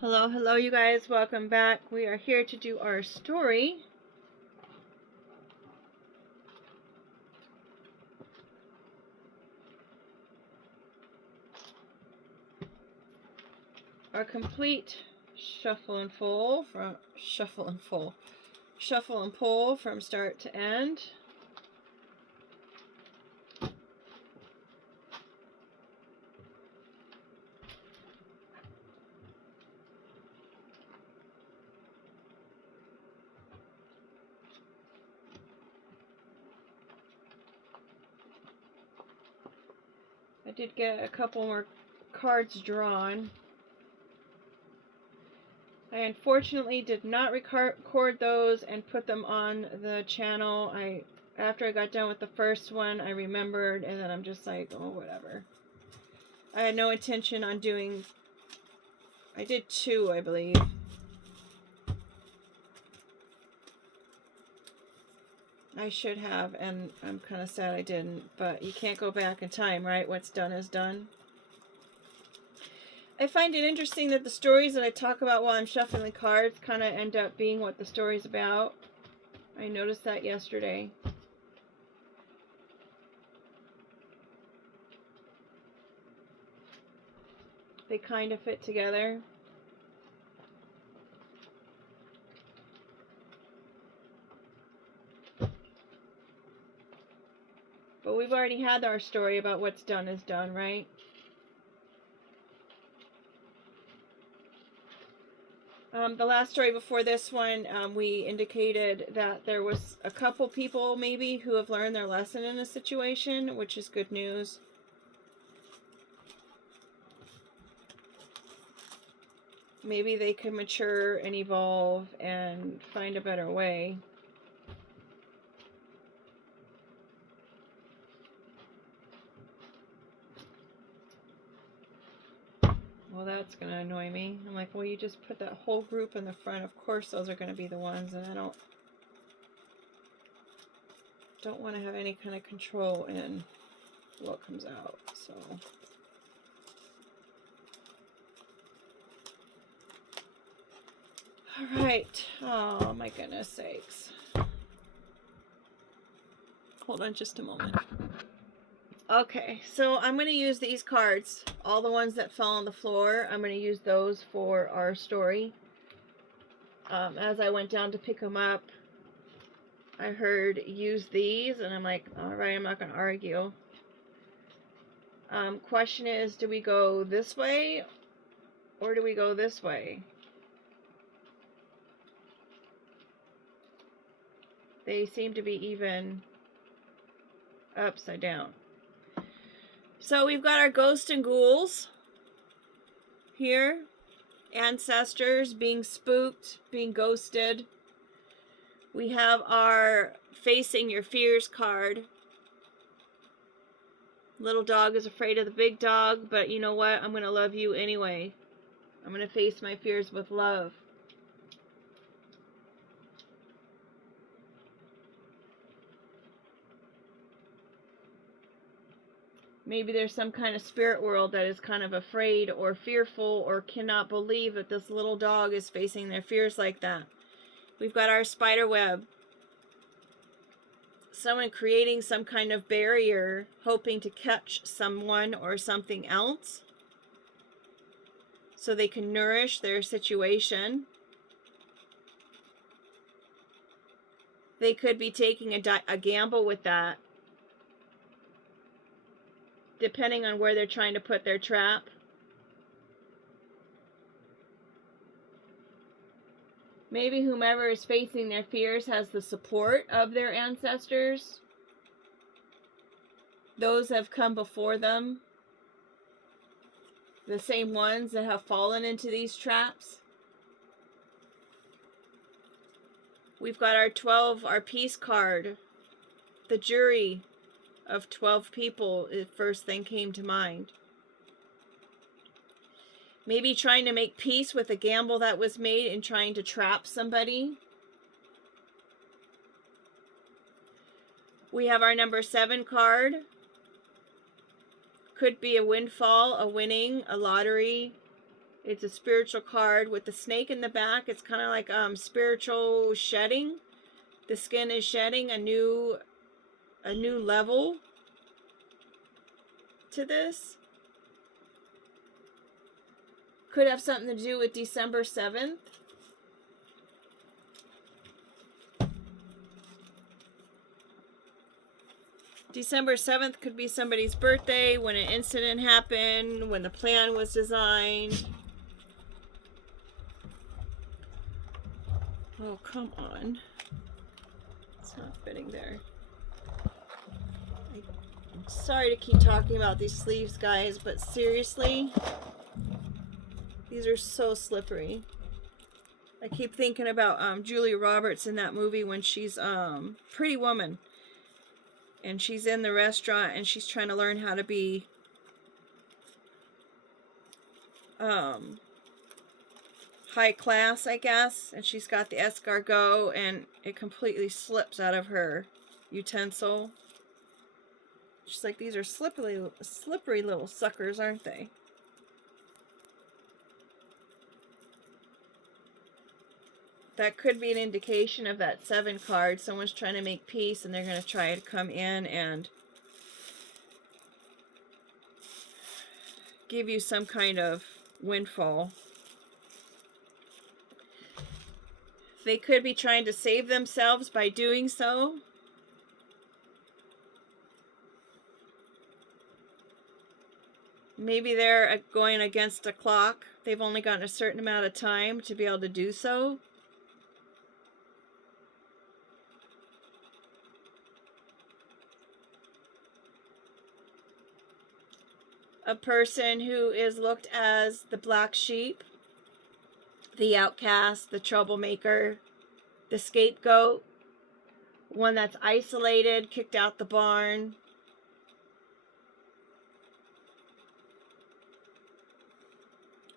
Hello, hello, you guys. Welcome back. We are here to do our story. Our complete shuffle and pull from start to end. I did get a couple more cards drawn. I unfortunately did not record those and put them on the channel. After I got done with the first one, I remembered, and then I'm just like, oh, whatever. I had no intention on doing. I did two, I believe. I should have, and I'm kind of sad I didn't, but you can't go back in time, right? What's done is done. I find it interesting that the stories that I talk about while I'm shuffling the cards kind of end up being what the story's about. I noticed that yesterday. They kind of fit together. But we've already had our story about what's done is done, right? The last story before this one, we indicated that there was a couple people maybe who have learned their lesson in a situation, which is good news. Maybe they could mature and evolve and find a better way. Well, that's going to annoy me. I'm like, well, you just put that whole group in the front. Of course those are going to be the ones, and I don't want to have any kind of control in what comes out. So all right. Oh, my goodness sakes. Hold on just a moment. Okay, so I'm going to use these cards, all the ones that fell on the floor. I'm going to use those for our story. As I went down to pick them up, I heard use these, and I'm like, all right, I'm not going to argue. Question is, do we go this way or do we go this way? They seem to be even upside down. So we've got our ghosts and ghouls here. Ancestors being spooked, being ghosted. We have our facing your fears card. Little dog is afraid of the big dog, but you know what? I'm going to love you anyway. I'm going to face my fears with love. Maybe there's some kind of spirit world that is kind of afraid or fearful or cannot believe that this little dog is facing their fears like that. We've got our spider web. Someone creating some kind of barrier, hoping to catch someone or something else so they can nourish their situation. They could be taking a gamble with that, depending on where they're trying to put their trap. Maybe whomever is facing their fears has the support of their ancestors. Those have come before them. The same ones that have fallen into these traps. We've got our 12, our peace card. The jury of 12 people, the first thing came to mind. Maybe trying to make peace with a gamble that was made and trying to trap somebody. We have our number 7 card. Could be a windfall, a winning, a lottery. It's a spiritual card with the snake in the back. It's kind of like spiritual shedding. The skin is shedding a new level to this. Could have something to do with December 7th. December 7th could be somebody's birthday, when an incident happened, when the plan was designed. Oh, come on. It's not fitting there. I'm sorry to keep talking about these sleeves, guys, but seriously, these are so slippery. I keep thinking about Julia Roberts in that movie when she's Pretty Woman. And she's in the restaurant and she's trying to learn how to be high class, I guess. And she's got the escargot and it completely slips out of her utensil. She's like, these are slippery little suckers, aren't they? That could be an indication of that 7 card. Someone's trying to make peace and they're going to try to come in and give you some kind of windfall. They could be trying to save themselves by doing so. Maybe they're going against a clock. They've only got a certain amount of time to be able to do so. A person who is looked as the black sheep, the outcast, the troublemaker, the scapegoat, one that's isolated, kicked out the barn.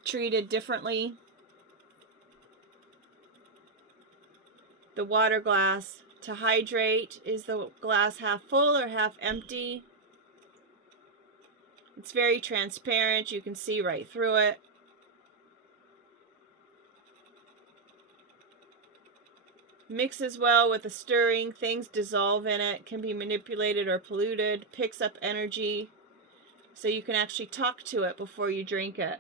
Treated differently. The water glass. To hydrate, is the glass half full or half empty? It's very transparent. You can see right through it. Mixes well with the stirring. Things dissolve in it. Can be manipulated or polluted. Picks up energy. So you can actually talk to it before you drink it.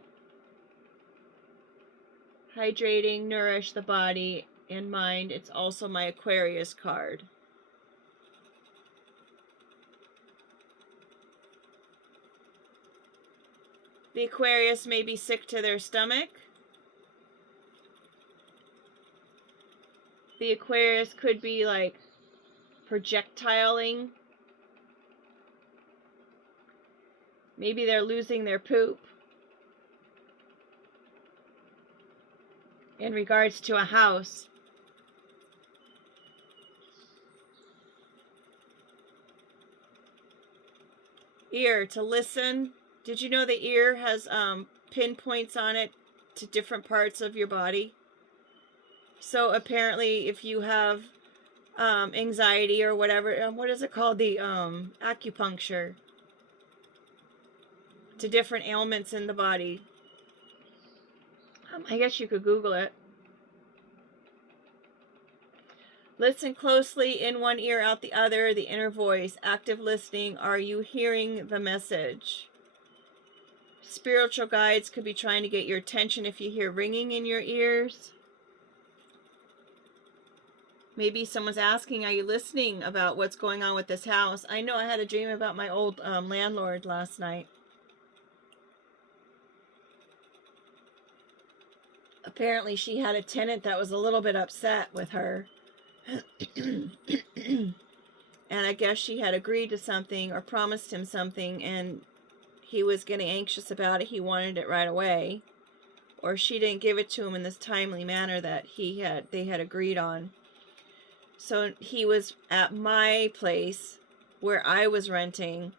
Hydrating, nourish the body and mind. It's also my Aquarius card. The Aquarius may be sick to their stomach. The Aquarius could be like projectiling. Maybe they're losing their poop. In regards to a house. Ear, to listen. Did you know the ear has pinpoints on it to different parts of your body? So apparently if you have anxiety or whatever, what is it called? The acupuncture. To different ailments in the body. I guess you could Google it. Listen closely, in one ear, out the other, the inner voice. Active listening. Are you hearing the message? Spiritual guides could be trying to get your attention if you hear ringing in your ears. Maybe someone's asking, are you listening about what's going on with this house? I know I had a dream about my old landlord last night. Apparently she had a tenant that was a little bit upset with her. And I guess she had agreed to something or promised him something and he was getting anxious about it. He wanted it right away. Or she didn't give it to him in this timely manner that they had agreed on. So he was at my place where I was renting.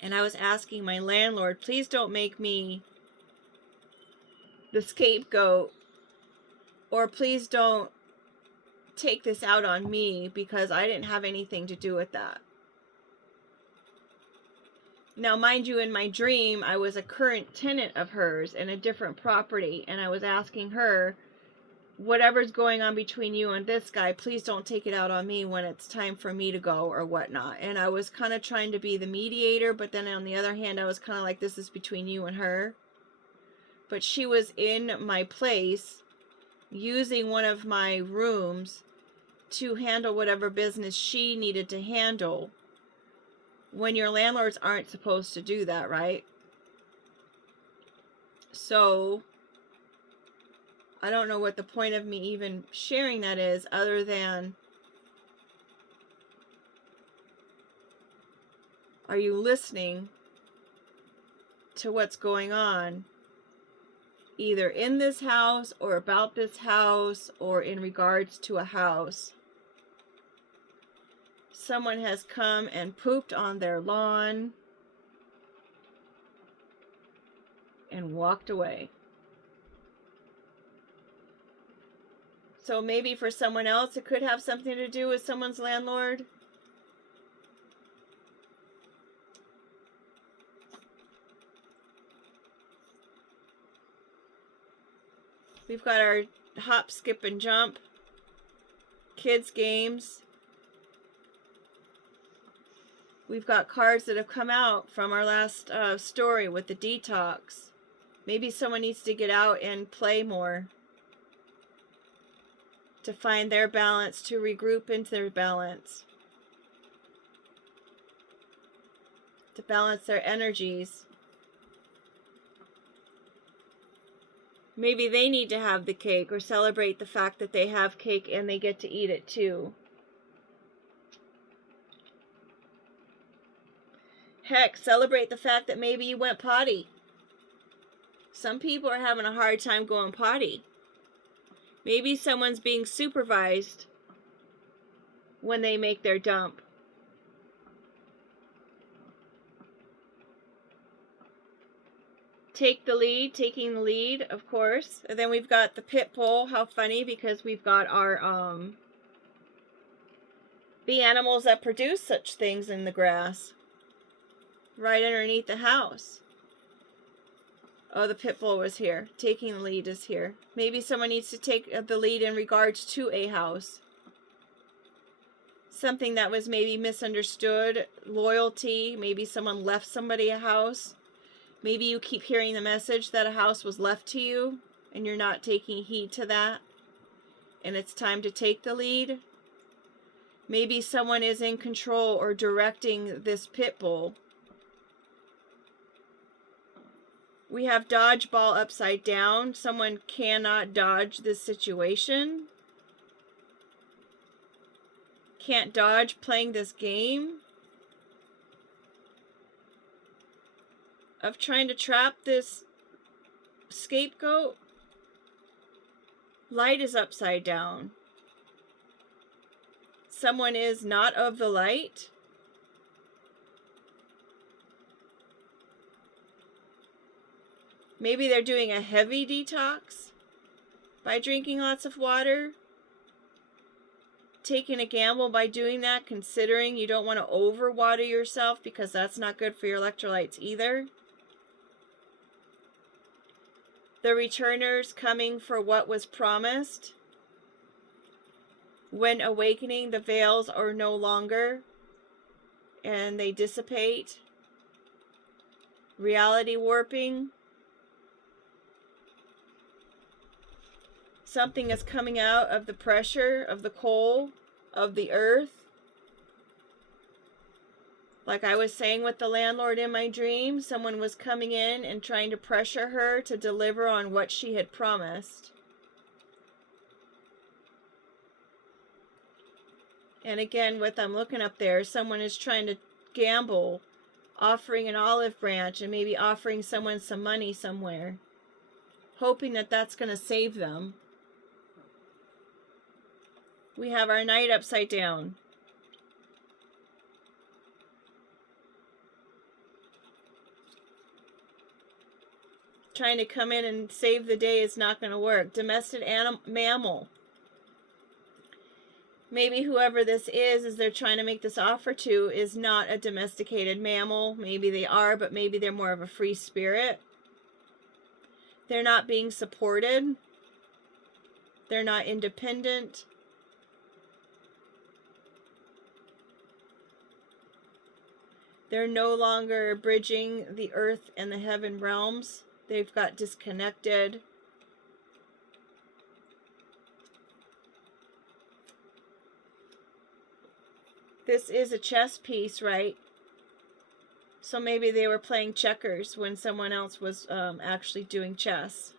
And I was asking my landlord, please don't make me the scapegoat. Or please don't take this out on me because I didn't have anything to do with that. Now, mind you, in my dream, I was a current tenant of hers in a different property, and I was asking her, whatever's going on between you and this guy, please don't take it out on me when it's time for me to go or whatnot. And I was kind of trying to be the mediator, but then on the other hand, I was kind of like, this is between you and her. But she was in my place using one of my rooms to handle whatever business she needed to handle, when your landlords aren't supposed to do that, right? So I don't know what the point of me even sharing that is, other than, are you listening to what's going on, either in this house or about this house or in regards to a house? Someone has come and pooped on their lawn and walked away. So maybe for someone else, it could have something to do with someone's landlord. We've got our hop, skip, and jump kids games. We've got cards that have come out from our last story with the detox. Maybe someone needs to get out and play more to find their balance, to regroup into their balance, to balance their energies. Maybe they need to have the cake or celebrate the fact that they have cake and they get to eat it too. Heck, celebrate the fact that maybe you went potty. Some people are having a hard time going potty. Maybe someone's being supervised when they make their dump. Take the lead, taking the lead, of course. And then we've got the pit bull. How funny, because we've got our the animals that produce such things in the grass right underneath the house. Oh, the pit bull was here. Taking the lead is here. Maybe someone needs to take the lead in regards to a house. Something that was maybe misunderstood. Loyalty. Maybe someone left somebody a house. Maybe you keep hearing the message that a house was left to you and you're not taking heed to that. And it's time to take the lead. Maybe someone is in control or directing this pit bull. We have dodgeball upside down. Someone cannot dodge this situation. Can't dodge playing this game of trying to trap this scapegoat. Light is upside down. Someone is not of the light. Maybe they're doing a heavy detox by drinking lots of water. Taking a gamble by doing that, considering you don't want to overwater yourself because that's not good for your electrolytes either. The returners coming for what was promised. When awakening, the veils are no longer and they dissipate. Reality warping. Something is coming out of the pressure of the coal of the earth. Like I was saying with the landlord in my dream, someone was coming in and trying to pressure her to deliver on what she had promised. And again, what I'm looking up there, someone is trying to gamble, offering an olive branch and maybe offering someone some money somewhere, hoping that that's going to save them. We have our knight upside down. Trying to come in and save the day is not going to work. Domestic mammal. Maybe whoever this is they're trying to make this offer to is not a domesticated mammal. Maybe they are, but maybe they're more of a free spirit. They're not being supported. They're not independent. They're no longer bridging the earth and the heaven realms. They've got disconnected. This is a chess piece, right? So maybe they were playing checkers when someone else was actually doing chess.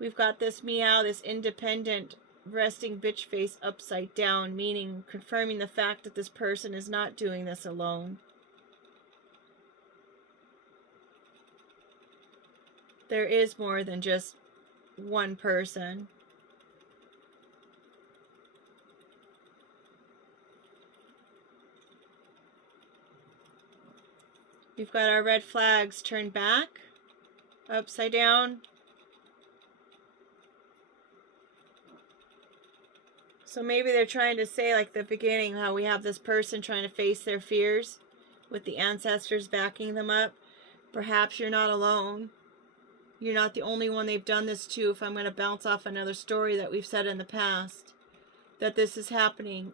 We've got this meow, this independent resting bitch face upside down, meaning confirming the fact that this person is not doing this alone. There is more than just one person. We've got our red flags turned back, upside down. So maybe they're trying to say, like the beginning, how we have this person trying to face their fears with the ancestors backing them up. Perhaps you're not alone. You're not the only one they've done this to. If I'm going to bounce off another story that we've said in the past, that this is happening.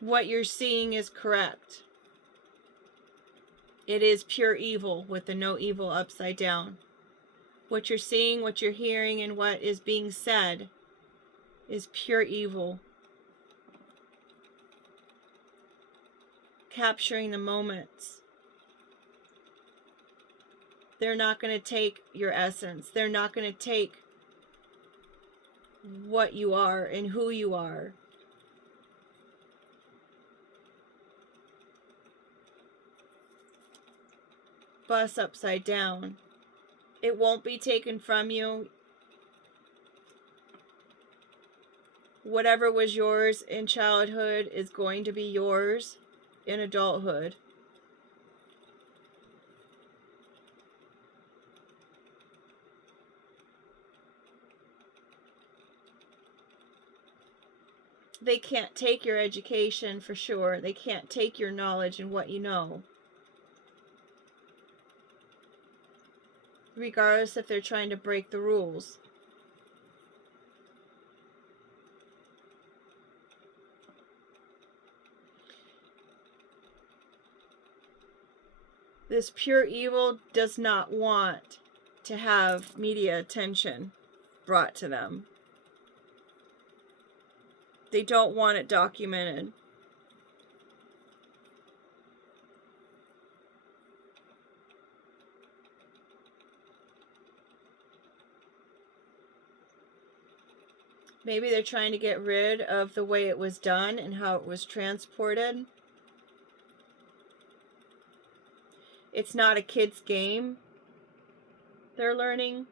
What you're seeing is correct. It is pure evil with the no evil upside down. What you're seeing, what you're hearing, and what is being said is pure evil. Capturing the moments. They're not going to take your essence. They're not going to take what you are and who you are. Bus upside down. It won't be taken from you. Whatever was yours in childhood is going to be yours in adulthood. They can't take your education for sure. They can't take your knowledge and what you know. Regardless if they're trying to break the rules. This pure evil does not want to have media attention brought to them. They don't want it documented. Maybe they're trying to get rid of the way it was done and how it was transported. It's not a kid's game. They're learning.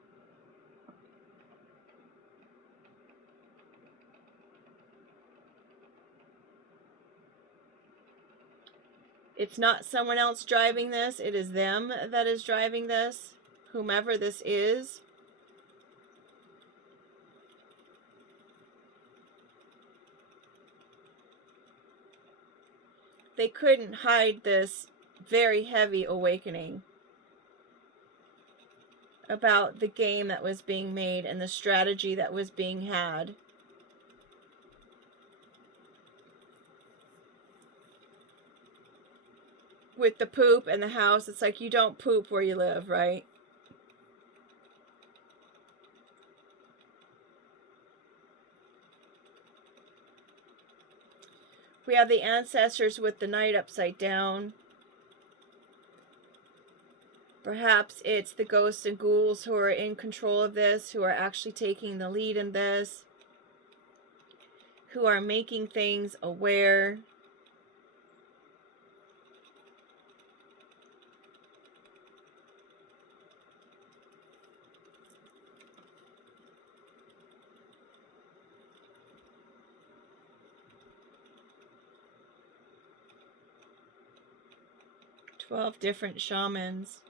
It's not someone else driving this. It is them that is driving this. Whomever this is. They couldn't hide this very heavy awakening about the game that was being made and the strategy that was being had. With the poop and the house, it's like you don't poop where you live, right? We have the ancestors with the knight upside down. Perhaps it's the ghosts and ghouls who are in control of this, who are actually taking the lead in this, who are making things aware. "12 different shamans.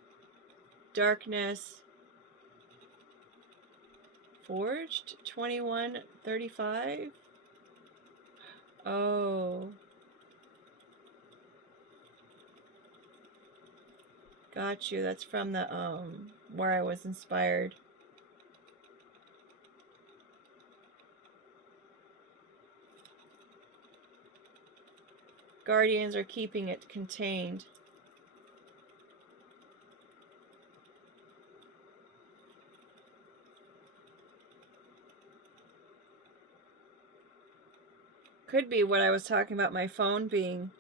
Darkness. Forged 2135. Oh. Got you. That's from the where I was inspired. Guardians are keeping it contained. Could be what I was talking about, my phone being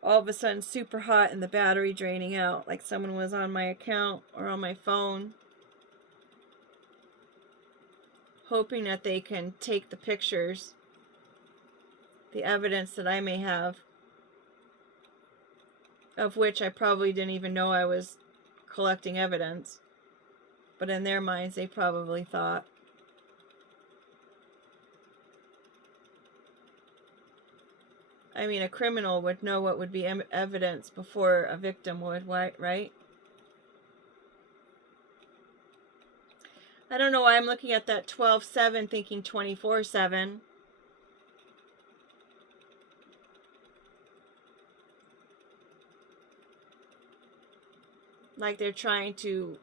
all of a sudden super hot and the battery draining out, like someone was on my account or on my phone, hoping that they can take the pictures, the evidence that I may have, of which I probably didn't even know I was collecting evidence, but in their minds they probably thought. I mean, a criminal would know what would be evidence before a victim would, right? I don't know why I'm looking at that 12/7 thinking 24/7. Like they're trying to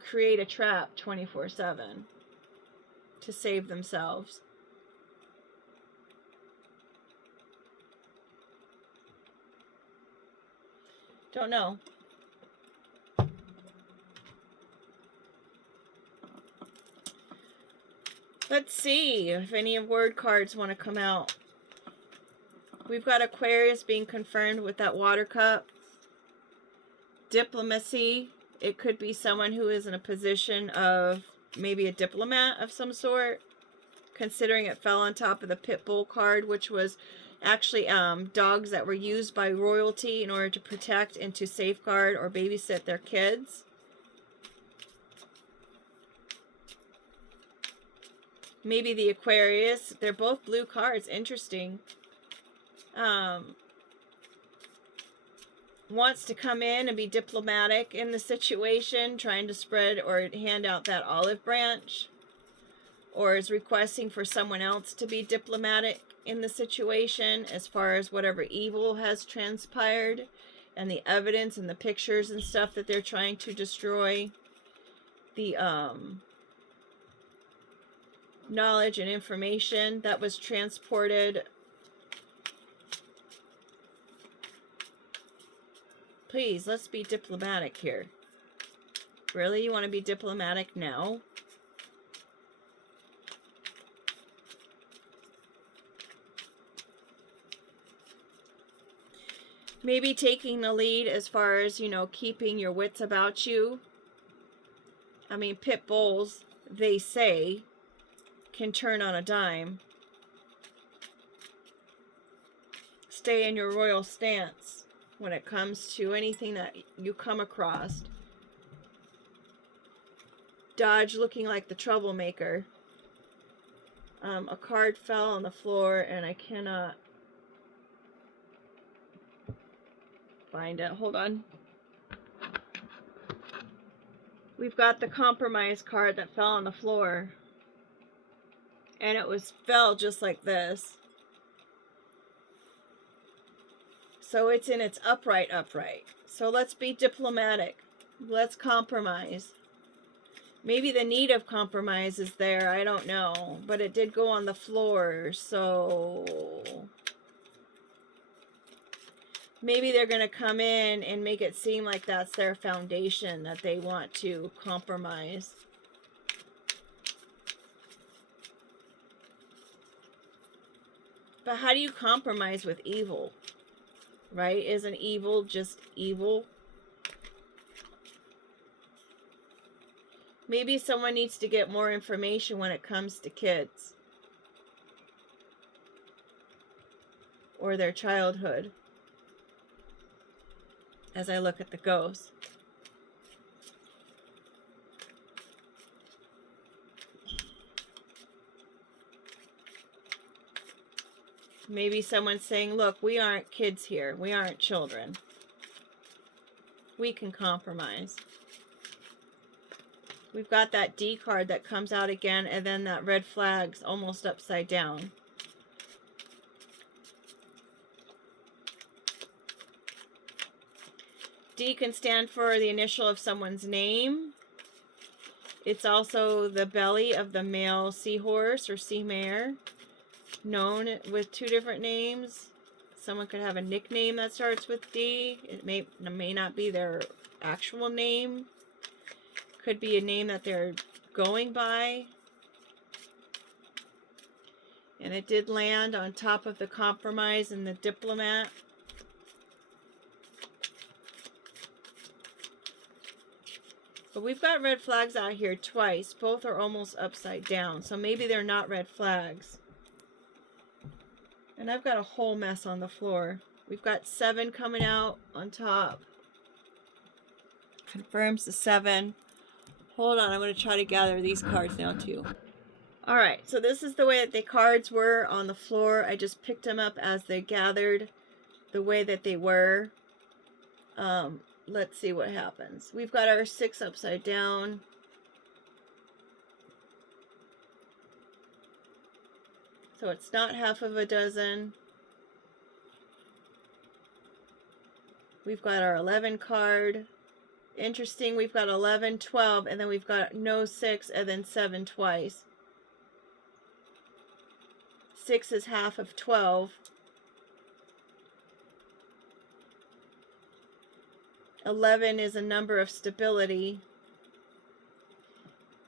create a trap 24/7 to save themselves. Don't know. Let's see if any word cards want to come out. We've got Aquarius being confirmed with that water cup. Diplomacy. It could be someone who is in a position of maybe a diplomat of some sort, considering it fell on top of the pit bull card, which was actually dogs that were used by royalty in order to protect and to safeguard or babysit their kids. Maybe the Aquarius. They're both blue cards. Interesting. Wants to come in and be diplomatic in the situation, trying to spread or hand out that olive branch, or is requesting for someone else to be diplomatic in the situation as far as whatever evil has transpired and the evidence and the pictures and stuff that they're trying to destroy. The knowledge and information that was transported. Please, let's be diplomatic here. Really? You want to be diplomatic now? Maybe taking the lead as far as, you know, keeping your wits about you. I mean, pit bulls, they say, can turn on a dime. Stay in your royal stance when it comes to anything that you come across. Dodge looking like the troublemaker. A card fell on the floor and I cannot find it. Hold on. We've got the compromise card that fell on the floor. And it fell just like this. So it's in its upright. So let's be diplomatic. Let's compromise. Maybe the need of compromise is there. I don't know. But it did go on the floor. So maybe they're going to come in and make it seem like that's their foundation, that they want to compromise. But how do you compromise with evil? Right? Isn't evil just evil? Maybe someone needs to get more information when it comes to kids. Or their childhood. As I look at the ghost. Maybe someone's saying, look, we aren't kids here. We aren't children. We can compromise. We've got that D card that comes out again, and then that red flag's almost upside down. D can stand for the initial of someone's name. It's also the belly of the male seahorse or sea mare, known with two different names. Someone could have a nickname that starts with D. It may not be their actual name. Could be a name that they're going by. And it did land on top of the Compromise and the Diplomat. But we've got red flags out here twice. Both are almost upside down. So maybe they're not red flags. And I've got a whole mess on the floor. We've got 7 coming out on top. Confirms the 7. Hold on, I'm going to try to gather these cards now too. Alright, so this is the way that the cards were on the floor. I just picked them up as they gathered the way that they were. Let's see what happens. We've got our 6 upside down. So it's not half of a dozen. We've got our 11 card. Interesting, we've got 11, 12, and then we've got no 6, and then 7 twice. 6 is half of 12. 11 is a number of stability.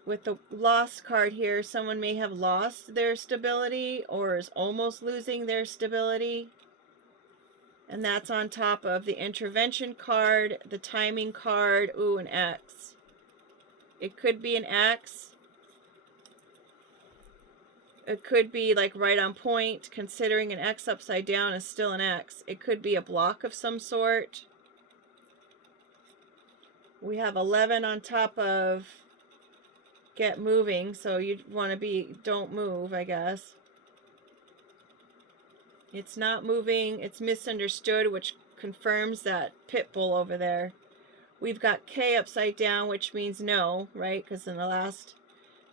With the lost card here, someone may have lost their stability or is almost losing their stability. And that's on top of the intervention card, the timing card, ooh, an X. It could be an X. It could be like right on point, considering an X upside down is still an X. It could be a block of some sort. We have 11 on top of get moving, so you'd want to be don't move, I guess. It's not moving, it's misunderstood, which confirms that pit bull over there. We've got K upside down, which means no, right? Because in the last,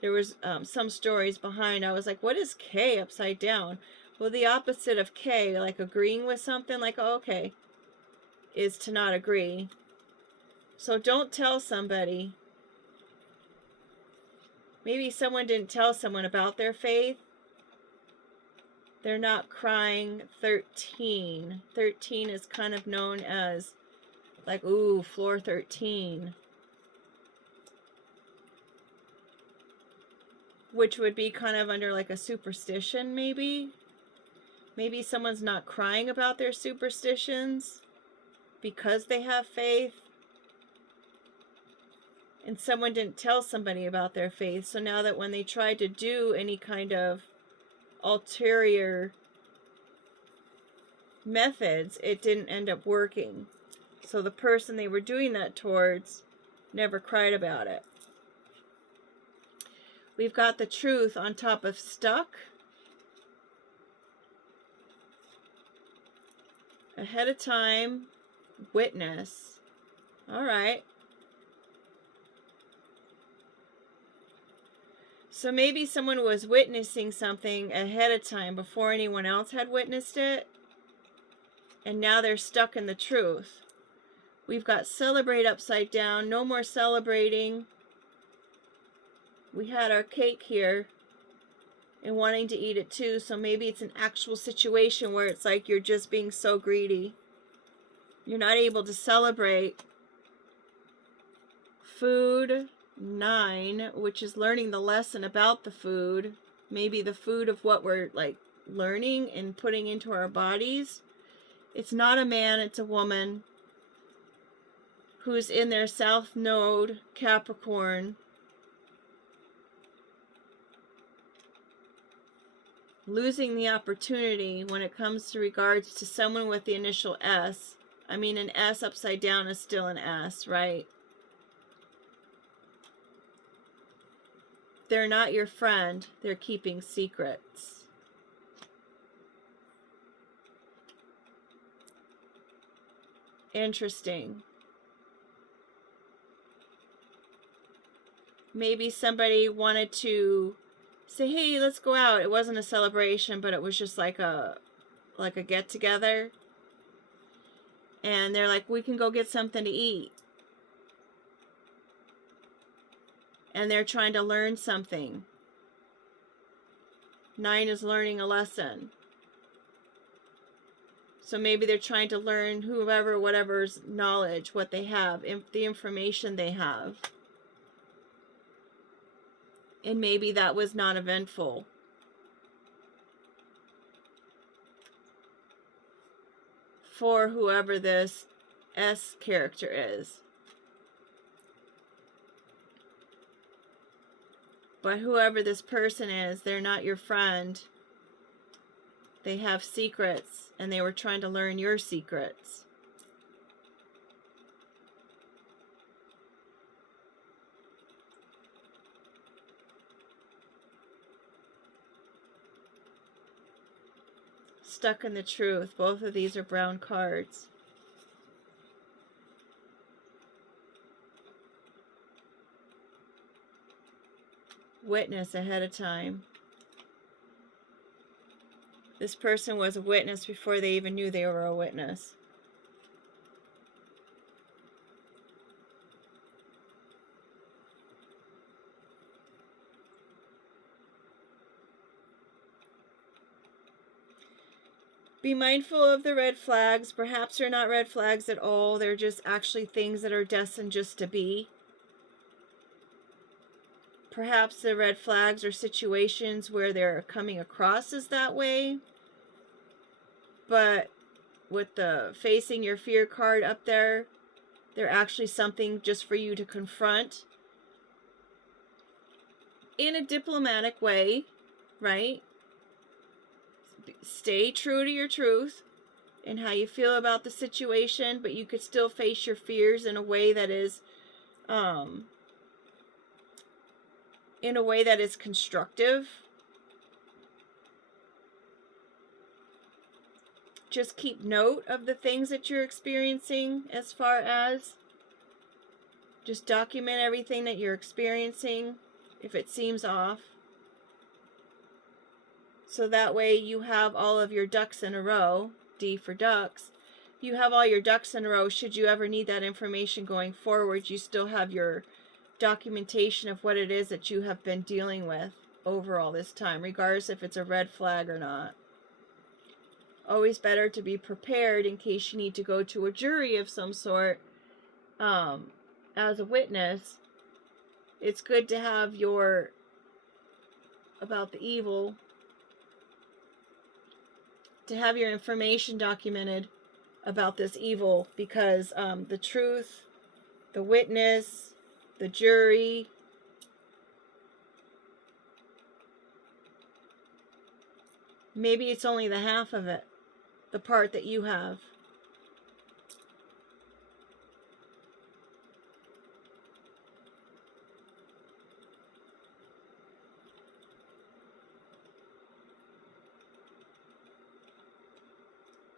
there was some stories behind. I was like, what is K upside down? Well, the opposite of K, like agreeing with something, like, oh, okay, is to not agree. So don't tell somebody. Maybe someone didn't tell someone about their faith. They're not crying. 13. 13 is kind of known as like, ooh, floor 13. Which would be kind of under like a superstition, maybe. Maybe someone's not crying about their superstitions because they have faith. And someone didn't tell somebody about their faith. So now that when they tried to do any kind of ulterior methods, it didn't end up working. So the person they were doing that towards never cried about it. We've got the truth on top of stuck. Ahead of time, witness. All right. So maybe someone was witnessing something ahead of time before anyone else had witnessed it. And now they're stuck in the truth. We've got celebrate upside down. No more celebrating. We had our cake here and wanting to eat it too. So maybe it's an actual situation where it's like you're just being so greedy. You're not able to celebrate. Food. 9, which is learning the lesson about the food. Maybe the food of what we're like learning and putting into our bodies. It's not a man, it's a woman who's in their South Node, Capricorn. Losing the opportunity when it comes to regards to someone with the initial S. I mean, an S upside down is still an S, right? They're not your friend. They're keeping secrets. Interesting. maybe somebody wanted to say, hey, let's go out. It wasn't a celebration, but it was just like a get together. And they're like, we can go get something to eat. And they're trying to learn something. 9 is learning a lesson. So maybe they're trying to learn whatever's knowledge, what they have, the information they have. And maybe that was not eventful. For whoever this S character is. But whoever this person is, they're not your friend. They have secrets, and they were trying to learn your secrets. Stuck in the truth. Both of these are brown cards. Witness ahead of time. This person was a witness before they even knew they were a witness. Be mindful of the red flags. Perhaps they're not red flags at all. They're just actually things that are destined just to be. Perhaps the red flags are situations where they're coming across as that way. But with the facing your fear card up there, they're actually something just for you to confront in a diplomatic way, right? Stay true to your truth and how you feel about the situation, but you could still face your fears in a way that is constructive. Just keep note of the things that you're experiencing, as far as just document everything that you're experiencing if it seems off. So that way you have all of your ducks in a row. D for ducks. You have all your ducks in a row. Should you ever need that information going forward, you still have your documentation of what it is that you have been dealing with over all this time, regardless if it's a red flag or not. Always better to be prepared in case you need to go to a jury of some sort as a witness. It's good to have your about the evil, to have your information documented about this evil, because the truth, the witness, the jury, maybe it's only the half of it, the part that you have.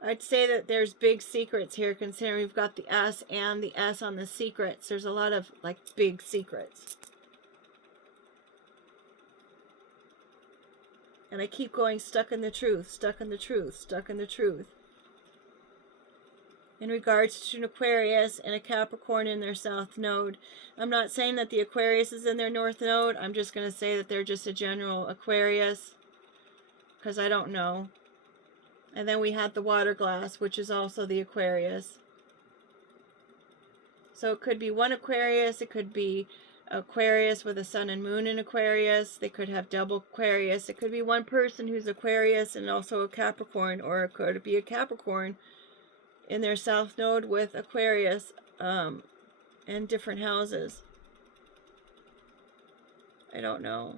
I'd say that there's big secrets here, considering we've got the S and the S on the secrets. There's a lot of, like, big secrets. And I keep going stuck in the truth, stuck in the truth, stuck in the truth. In regards to an Aquarius and a Capricorn in their south node. I'm not saying that the Aquarius is in their north node. I'm just going to say that they're just a general Aquarius, because I don't know. And then we had the water glass, which is also the Aquarius. So it could be one Aquarius. It could be Aquarius with a sun and moon in Aquarius. They could have double Aquarius. It could be one person who's Aquarius and also a Capricorn. Or it could be a Capricorn in their south node with Aquarius and different houses. I don't know.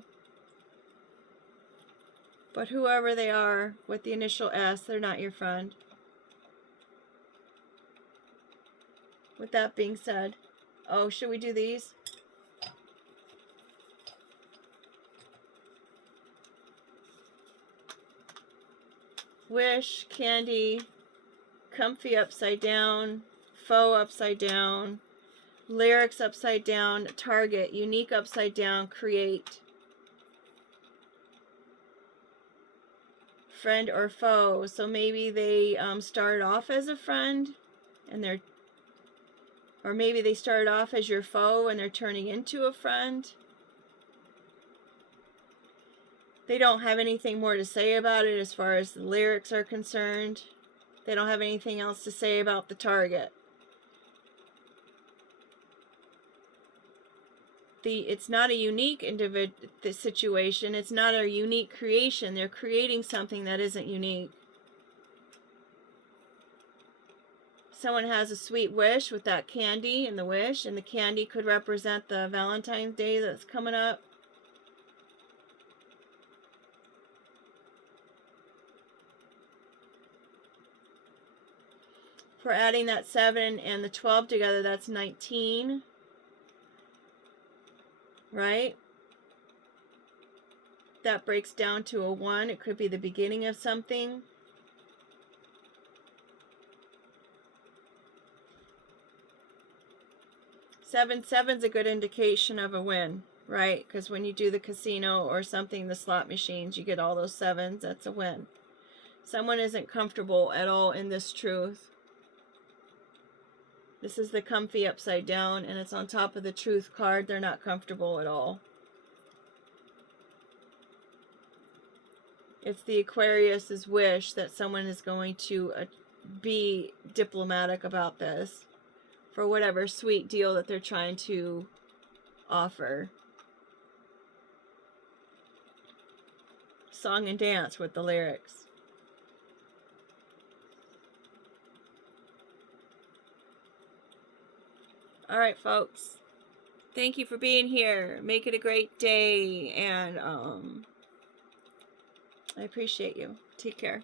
But whoever they are with the initial S, they're not your friend. With that being said, oh, should we do these? Wish, Candy, Comfy upside down, Foe upside down, Lyrics upside down, target, unique upside down, create. Friend or foe. So maybe they started off as a friend and they're, or maybe they started off as your foe and they're turning into a friend. They don't have anything more to say about it as far as the lyrics are concerned. They don't have anything else to say about the target. It's not a unique situation. It's not a unique creation. They're creating something that isn't unique. Someone has a sweet wish with that candy and the wish, and the candy could represent the Valentine's Day that's coming up. For adding that 7 and the 12 together, that's 19. Right? That breaks down to a 1. It could be the beginning of something. Seven's a good indication of a win, right? Because when you do the casino or something, the slot machines, you get all those 7s. That's a win. Someone isn't comfortable at all in this truth. This is the comfy upside down, and it's on top of the truth card. They're not comfortable at all. It's the Aquarius's wish that someone is going to be diplomatic about this for whatever sweet deal that they're trying to offer. Song and dance with the lyrics. All right, folks. Thank you for being here. Make it a great day, and I appreciate you. Take care.